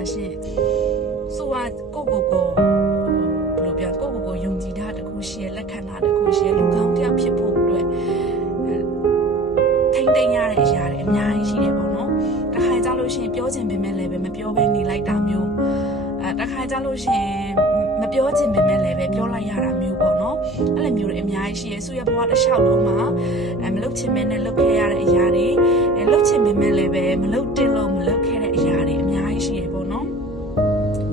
လားရှင်ဆိုကကိုဘယ်လိုပြောကိုယုံကြည်တာတခုရှိရလက်ခံတာတခုရှိရလူကောင်းတစ်ယောက်ဖြစ်ဖို့အတွက်ထိမ့်သိမ်းရတဲ့အရာတွေအများကြီးရှိတယ်ပေါ့နော်တခါကြလို့ရှိရင်ပြောချင်ပေမဲ့လည်းမပြောဘဲနေလိုက်တာမျိုးတခါကြလို့ရှိရင်မပြောချင်ပေမဲ့လည်းပြောလိုက်ရတာမျိုးပေါ့နော်အဲ့လိုမျိုးတွေအများကြီးရှိရဆိုရဘဝတစ်လျှောက်လုံးမှာမလုပ်ချင်မဲနဲ့လုပ်ခဲ့ရတဲ့အရာတွေလုပ်ချင်ပေမဲ့လည်းမလုပ်တင်လို့မလုပ်ခဲ့တဲ့အရာတွေအများကြီးရှိရပေါ့နော်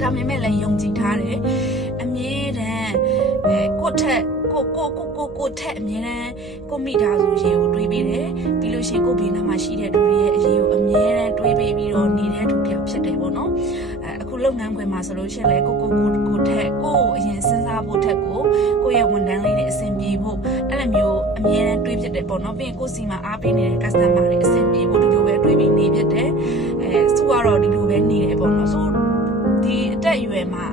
ဒါပေမဲ့လည်းယုံကြည်ထားတယ်အမြဲတမ်းကိုထက်အမြဲတမ်းကိုမိသားစုရေကိုတွေးပေးတယ်ပြီးလို့ရှိရင်ကိုဘေးနားမှာရှိတဲ့သူတွေရဲ့အရေးကိုအမြဲတမ်းတွေးပေးပြီးတော့နေတဲ့သူတယောက်ဖြစ်တယ်ပေါ့နော်အခုလုပ်ငန်းခွင်မှာဆိုလို့ရှိရင်လည်းကိုထက်ကိုအရင်စဉ်းစားဖို့ထက်ကိုရဲ့ဝန်ထမ်းလေးတွေအဆင်ပြေဖို့အဲ့လိုမျိုးအမြဲတမ်းတွေးဖြစ်တယ်ပေါ့နော်ပြီးရင်ကိုစီမှာအားပေးနေတဲ့ customer တွေအဆင်ပြေဖို့ဒီလိုပဲတွေးပြီးနေဖြစ်တယ်စုကတော့ဒီလိုပဲနေတယ်ပေါ့နော်ဆိုဒီအတက်အရွယ်မှာ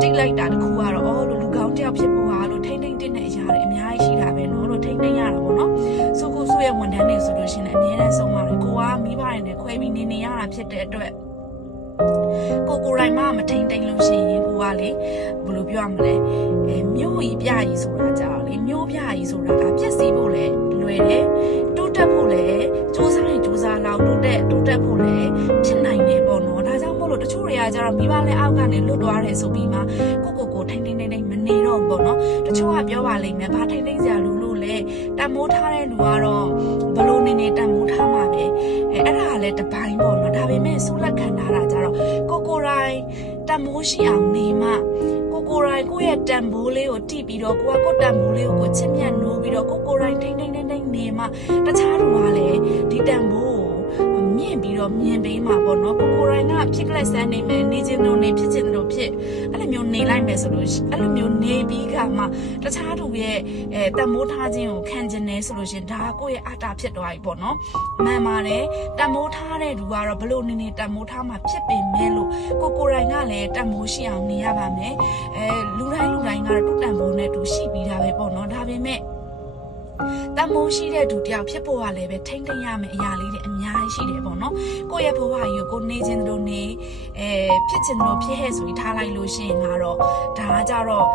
တိတ်လိုက်တာတခုကတော့လူကောင်းတယောက်ဖြစ်ဖို့ဟာလို့ထိမ့်တင်းတဲ့အရာတွေအများကြီးရှိတာပဲနော်လို့ထိမ့်သိမ်းရတာပေါ့နော်ဆိုကိုစုရဲ့ဝန်ထမ်းတွေဆိုလို့ရှိရင်အများနဲ့ဆုံးပါတယ်ကိုကမိဘတွေနဲ့ခွဲပြီးနေရတာဖြစ်တဲ့အတွက်ကိုရိုင်းမမထိမ့်သိမ်းလို့ရှိရင်ကိုကလေဘယ်လိုပြောရမလဲမြို့ကြီးပြကြီးဆိုတာကြာလေမြို့ပြကြီးဆိုတာကပြက်စီဖို့လေလွယ်တယ်တိုးတက်ဖို့လေစူးစမ်းလောက်တိုးတက်ဖို့လေဖြစ်နိုင်တယ်ပေါ့နော်ဒါကြောင့်မို့လို့တချို့တွေကကြတော့မိဘလည်းအောက်ကနေလွတ်သွားတယ်ဆိုပြီးမှကိုထိမ့်သိမ်းမနေတော့ပေါ့နော်တချို့ကပြောပါလိမ့်မယ်ဘာထိမ့်သိမ်းစရာလို့လေတန်မိုးထားတဲ့လူကတော့ဘလို့နေတန်မိုးထားမှာပဲအဲ့ဒါကလည်းတပိုင်းပေါ့နော်ဒါပေမဲ့စူးလက်ခံထားတာကြတော့ကိုရိုင်းတန်မိုးရှိအောင်နေမှကိုရိုင်းကိုရဲ့တန်ဖိုးလေးကိုတိပြီးတော့ကိုတန်ဖိုးလေးကိုချစ်မြတ်နိုးပြီးတော့ကိုရိုင်းထိမ့်နေမှတခြားလူကလည်းဒီတန်ဖိုးမြင့်ပြီးတော့မြင်ပေးမှာပေါ့နော်ကိုရိုင်းကဖြစ်ကလက်ဆန်းနေမယ်နေခြင်းတို့နေဖြစ်ခြင်းတို့ဖြစ်အဲ့လိုမျိုးနေလိုက်မယ်ဆိုလို့အဲ့လိုမျိုးနေပြီးခါမှတခြားသူရဲ့တန်မိုးထားခြင်းကိုခံကျင်နေဆိုလို့ရှင်ဒါကိုယ့်ရဲ့အာတာဖြစ်သွားပြီပေါ့နော်မှန်ပါတယ်တန်မိုးထားတဲ့လူကတော့ဘလို့နေတန်မိုးထားမှာဖြစ်ပင်မဲလို့ကိုရိုင်းကလည်းတန်မိုးရှိအောင်နေရပါမယ်လူတိုင်းကတော့တူတန်ဖိုးနဲ့တူရှိပြီးတာပဲပေါ့နော်ဒါပေမဲ့တမိုးရှိတဲ့သူတယောက်ဖြစ်ဖို့ကလည်းပဲထိမ့်သိမ်းရမယ့်အရာလေးတွေအများကြီးရှိတယ်ပေါ့နော်ကိုယ့်ရဲ့ဘဝကြီးကိုနေခြင်းတို့နေဖြစ်ခြင်းတို့ဖြစ်ဟဲ့ဆိုပြီးထားလိုက်လို့ရှိရင်ကတော့ဒါကကြတော့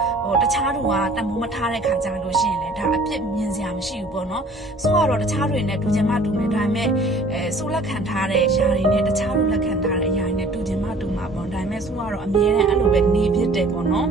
တခြားသူကတမိုးမထားတဲ့ခါကြလို့ရှိရင်လည်းဒါအပြစ်မြင်စရာမရှိဘူးပေါ့နော်ဆိုတော့တခြားတွေနဲ့တူခြင်းမတူမယ်ဒါပေမဲ့စူလက်ခံထားတဲ့ຢာတွေနဲ့တခြားလူလက်ခံထားတဲ့အရာတွေနဲ့တူခြင်းမတူမှာပေါ့ဒါပေမဲ့ဆိုတော့အမြဲတမ်းအဲ့လိုပဲနေဖြစ်တယ်ပေါ့နော်